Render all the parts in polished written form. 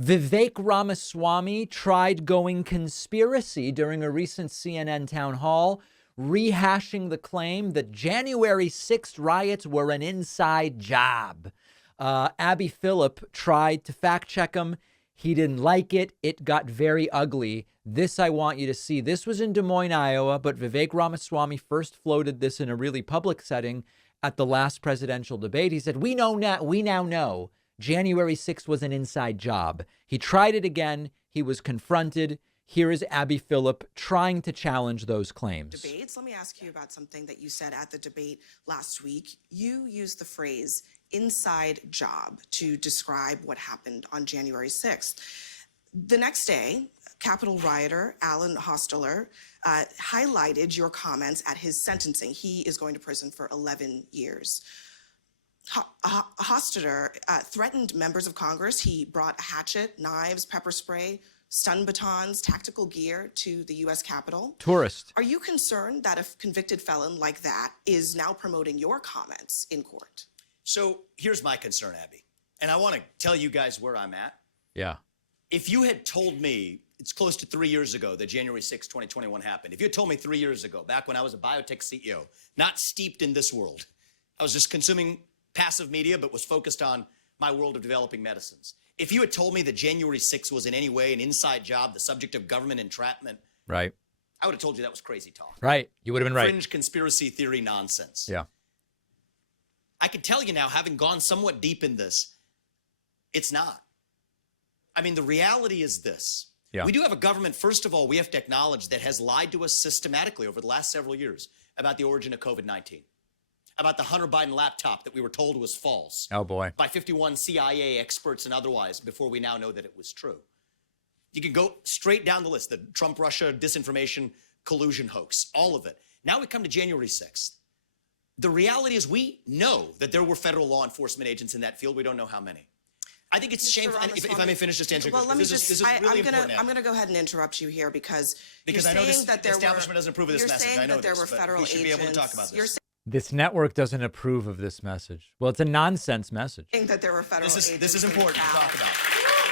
Vivek Ramaswamy tried going conspiracy during a recent CNN town hall, rehashing the claim that January 6th riots were an inside job. Abby Phillip tried to fact check him. He didn't like it. It got very ugly. This I want you to see. This was in Des Moines, Iowa, but Vivek Ramaswamy first floated this in a really public setting at the last presidential debate. He said, we now know January 6th was an inside job. He tried it again. He was confronted. Here is Abby Phillip trying to challenge those claims. Debates. Let me ask you about something that you said at the debate last week. You used the phrase inside job to describe what happened on January 6th. The next day, Capitol rioter Alan Hostetter highlighted your comments at his sentencing. He is going to prison for 11 years. Hostetter threatened members of Congress. He brought a hatchet, knives, pepper spray, stun batons, tactical gear to the U.S. Capitol. Tourist. Are you concerned that a convicted felon like that is now promoting your comments in court? So here's my concern, Abby. And I want to tell you guys where I'm at. Yeah. If you had told me, it's close to 3 years ago that January 6, 2021 happened. If you had told me 3 years ago, back when I was a biotech CEO, not steeped in this world, I was just consuming passive media, but was focused on my world of developing medicines. If you had told me that January 6th was in any way an inside job, the subject of government entrapment, right, I would have told you that was crazy talk. Right. You would have been right. Fringe conspiracy theory nonsense. Yeah. I can tell you now, having gone somewhat deep in this, it's not. I mean, the reality is this. Yeah. We do have a government, first of all, we have to acknowledge, that has lied to us systematically over the last several years about the origin of COVID-19, about the Hunter Biden laptop that we were told was false. Oh, boy. By 51 CIA experts and otherwise, before we now know that it was true. You can go straight down the list, the Trump-Russia disinformation collusion hoax, all of it. Now we come to January 6th. The reality is we know that there were federal law enforcement agents in that field. We don't know how many. I think it's shameful. And if I may finish just answering, well, let me this is really important. I'm going to go ahead and interrupt you here because I know this establishment doesn't approve of this message. I know that there were federal agents. We should be able to talk about this. This network doesn't approve of this message. Well, it's a nonsense message. That there were federal agents. This is important to talk about.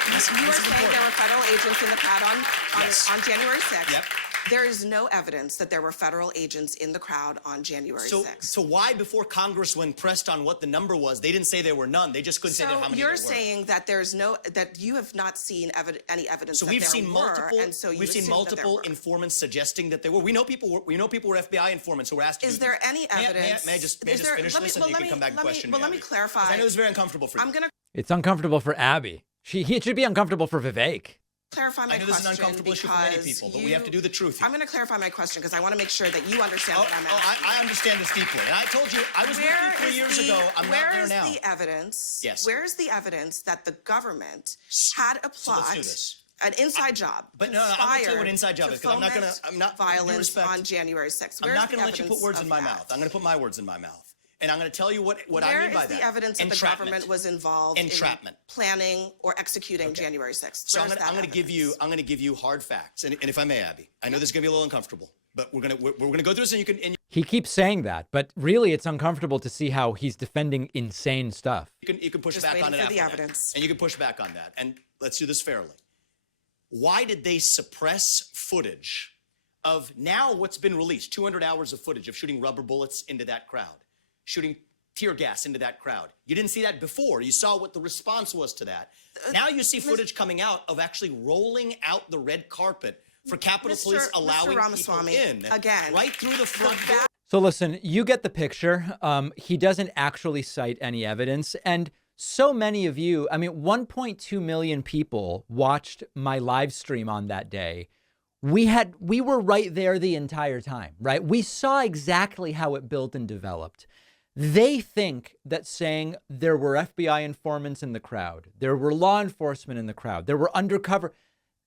You are saying there were federal agents in the crowd on January 6th. Yep. There is no evidence that there were federal agents in the crowd on January 6th. So why, before Congress, when pressed on what the number was, they didn't say there were none. They just couldn't say how many there were. So you're saying that that you have not seen any evidence that there were. So we've seen multiple informants suggesting that there were. We know people were FBI informants who were asked to. Is there any evidence? May I just finish this and you can come back and question me? Let me clarify. I know it's very uncomfortable for you. It's uncomfortable for Abby. It should be uncomfortable for Vivek. Clarify my question. I know this is an uncomfortable issue for many people, but we have to do the truth here. I'm going to clarify my question because I want to make sure that you understand what I'm asking. I understand this deeply. And I told you, I was with you 3 years ago. I'm not there now. Where is the evidence? Yes. Where is the evidence that the government had a plot, an inside job? But no, I'm going to tell you what inside job is, because I'm not violence on January 6th. I'm not going to let you put words in my mouth. I'm going to put my words in my mouth. And I'm going to tell you what I mean by that. Where is the evidence that the government was involved in planning or executing January 6th? So I'm going to give you hard facts. And if I may, Abby, I know this is going to be a little uncomfortable, but we're going to go through this, and you can. He keeps saying that, but really, it's uncomfortable to see how he's defending insane stuff. You can push back on it after that, and you can push back on that. And let's do this fairly. Why did they suppress footage of now what's been released? 200 hours of footage of shooting rubber bullets into that crowd, shooting tear gas into that crowd. You didn't see that before. You saw what the response was to that. Now you see footage coming out of actually rolling out the red carpet for Capitol Police allowing people in. Again, right through the front door. So listen, you get the picture. He doesn't actually cite any evidence. And so many of you, I mean, 1.2 million people watched my live stream on that day. We were right there the entire time, right? We saw exactly how it built and developed. They think that saying there were FBI informants in the crowd, there were law enforcement in the crowd, there were undercover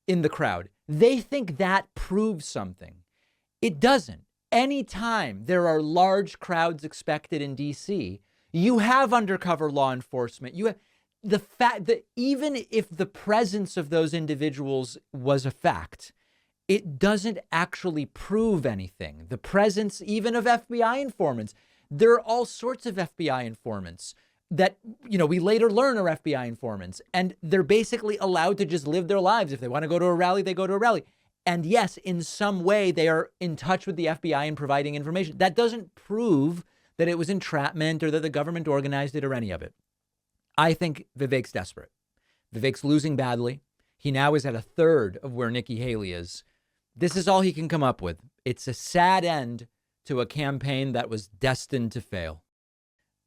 in the crowd, they think that proves something. It doesn't. Anytime there are large crowds expected in D.C., you have undercover law enforcement. You have the fact that even if the presence of those individuals was a fact, it doesn't actually prove anything. The presence even of FBI informants. There are all sorts of FBI informants. that, we later learn are FBI informants, and they're basically allowed to just live their lives. If they want to go to a rally, they go to a rally. And yes, in some way, they are in touch with the FBI and providing information. That doesn't prove that it was entrapment or that the government organized it or any of it. I think Vivek's desperate. Vivek's losing badly. He now is at a third of where Nikki Haley is. This is all he can come up with. It's a sad end to a campaign that was destined to fail.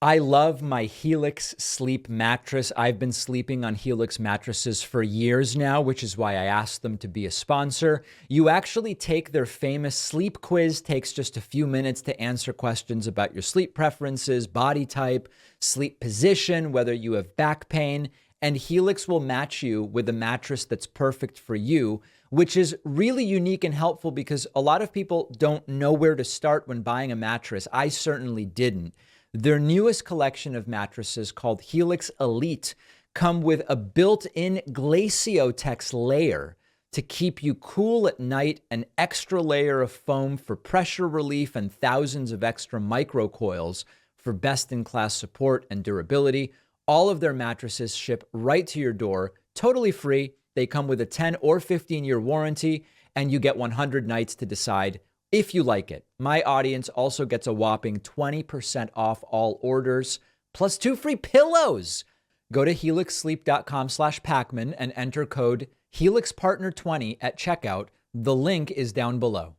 I love my Helix sleep mattress. I've been sleeping on Helix mattresses for years now, which is why I asked them to be a sponsor. You actually take their famous sleep quiz, takes just a few minutes to answer questions about your sleep preferences, body type, sleep position, whether you have back pain, and Helix will match you with a mattress that's perfect for you, which is really unique and helpful because a lot of people don't know where to start when buying a mattress. I certainly didn't. Their newest collection of mattresses, called Helix Elite, come with a built-in Glaciotex layer to keep you cool at night, an extra layer of foam for pressure relief, and thousands of extra microcoils for best-in-class support and durability. All of their mattresses ship right to your door, totally free. They come with a 10 or 15-year warranty, and you get 100 nights to decide if you like it. My audience also gets a whopping 20% off all orders, plus 2 free pillows. Go to helixsleep.com/Pacman and enter code HelixPartner20 at checkout. The link is down below.